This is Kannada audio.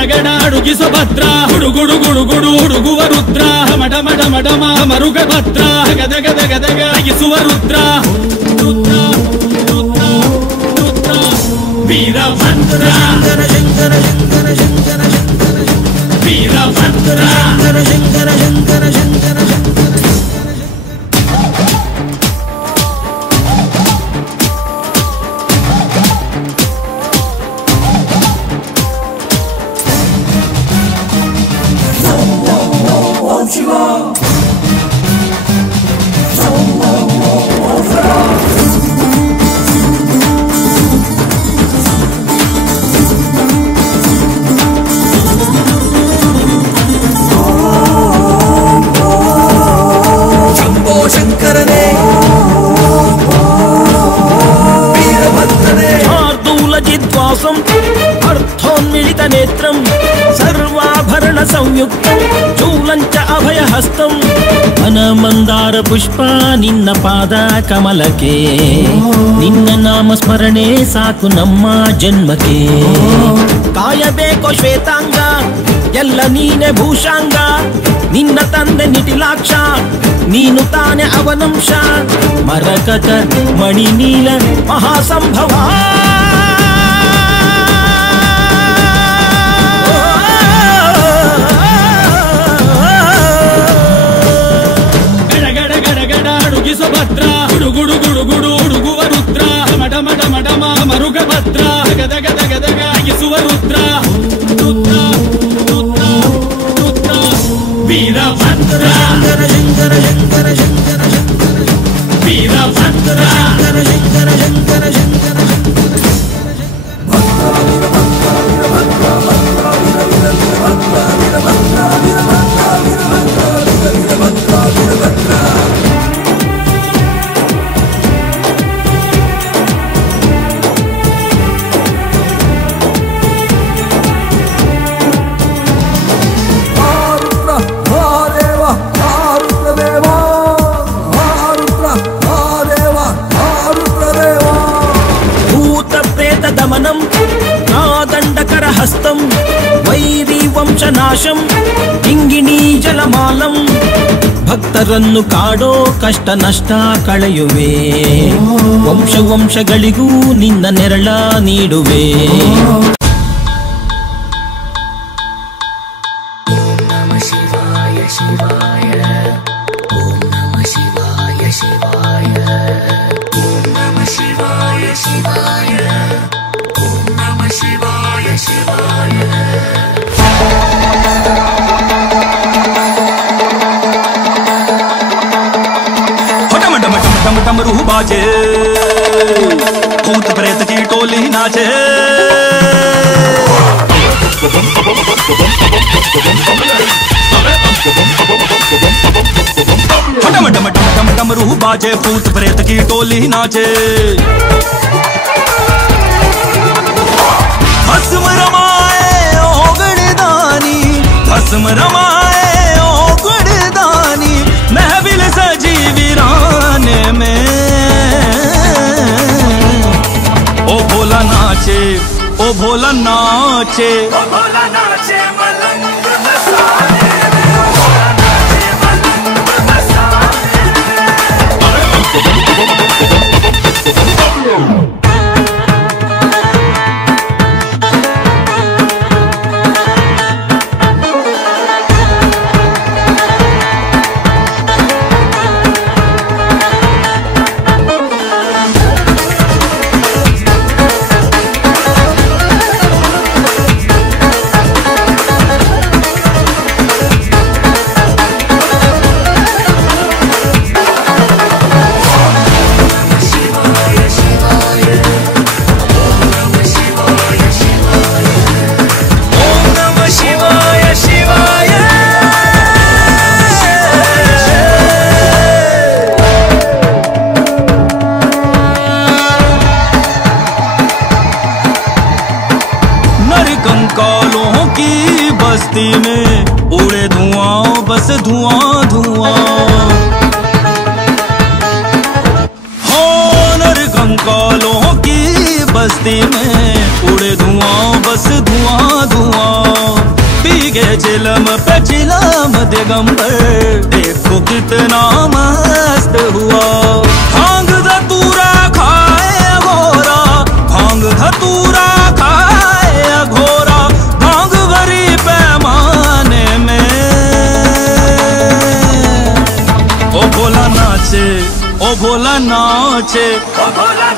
ಗಡಗಡ ಅಡುಗಿಸ ಭದ್ರ ಗುಡುಗುಡು ಗುಡುಗುಡು ಹುಡುಗುವ ರುದ್ರ ಮಡ ಮಡ ಮಡಮ ಮರುಗ ಭದ್ರ ಗದಗ ಗದಗ ಅಗಿಸುವ ರುದ್ರ ರುದ್ರ ರುದ್ರ ರುದ್ರ ವೀರಭದ್ರ ಶಂಕರ ಶಂಕರ ಶಂಕರ ಶಂಕರ ಶಂಕರ ವೀರಭದ್ರ ಶಂಕರ ಶಂಕರ ಶಂಕರ ಶಂಕರ ಶಂಕರ अर्थोन्मिलित नेत्रं सर्वाभरण संयुक्तं चूलंच अभय हस्तं वनमंदार पुष्पा निन्न पाद कमलके निन्न नाम स्मರಣೆ ಸಾಕು ನಮ್ಮ ಜನ್ಮಕ್ಕೆ ಕಾಯಬೇಕೋ ಶ್ವೇತಾಂಗ ಎಲ್ಲ ನೀನೆ ಭೂಷಾಂಗ ನಿನ್ನ ತಂದೆ ನಿಟಿಲಾಕ್ಷ ನೀನು ತಾನೆ ಅವನಂಶ ಮರಕತ ಮಣಿ ನೀಲ ಮಹಾಸಂಭವ ಭದ್ರ ಗುಡುಗುಡು ಗುಡುಗುಡು ಹುಡುಗುವ ರುದ್ರ ಮಡ ಮಡ ಮಡಮ ಮರುಗ ಭದ್ರ ಗದಗ ಗದಗ ಅಗಿಸುವ ರುದ್ರ ರುದ್ರ ರುದ್ರ ರುದ್ರ ವೀರಭದ್ರ ಶಂಕರ ಶಂಕರ ಶಂಕರ ಶಂಕರ ಶಂಕರ ವೀರಭದ್ರ ಶಂಕರ ಶಂಕರ ಶಂಕರ ಶಂಕರ हस्तं वैरी ವಂಶನಾಶಂ ಕಿಂಗಿಣಿ ಜಲಮಾಲಂ ಭಕ್ತರನ್ನು ಕಾಡೋ ಕಷ್ಟ ನಷ್ಟ ಕಳೆಯುವೆ ವಂಶ ವಂಶಗಳಿಗೂ ನಿನ್ನ ನೆರಳ ನೀಡುವೆ डमरू बाजे भूत प्रेत की टोली नाचे डम डम डम डम डमरू बाजे भूत प्रेत की टोली नाचे भस्म रमाए ओगड़दानी भस्म रमाए ओगड़दानी महफिल सजी वीराने में ओ भोला नाचे ओ भोला नाचे ओ भोला नाचे मलंग मसाले बस्ती में उड़े धुआं बस धुआं धुआं हो नर कंकालों की बस्ती में उड़े धुआं बस धुआं धुआं पैगंबर देखो कितना मस्त हुआ। भांग धतूरा खाए घोरा, भांग धतूरा खाए घोरा, भांग भरी पैमाने में। ओ भोला नाचे, ओ भोला नाचे, ओ भोला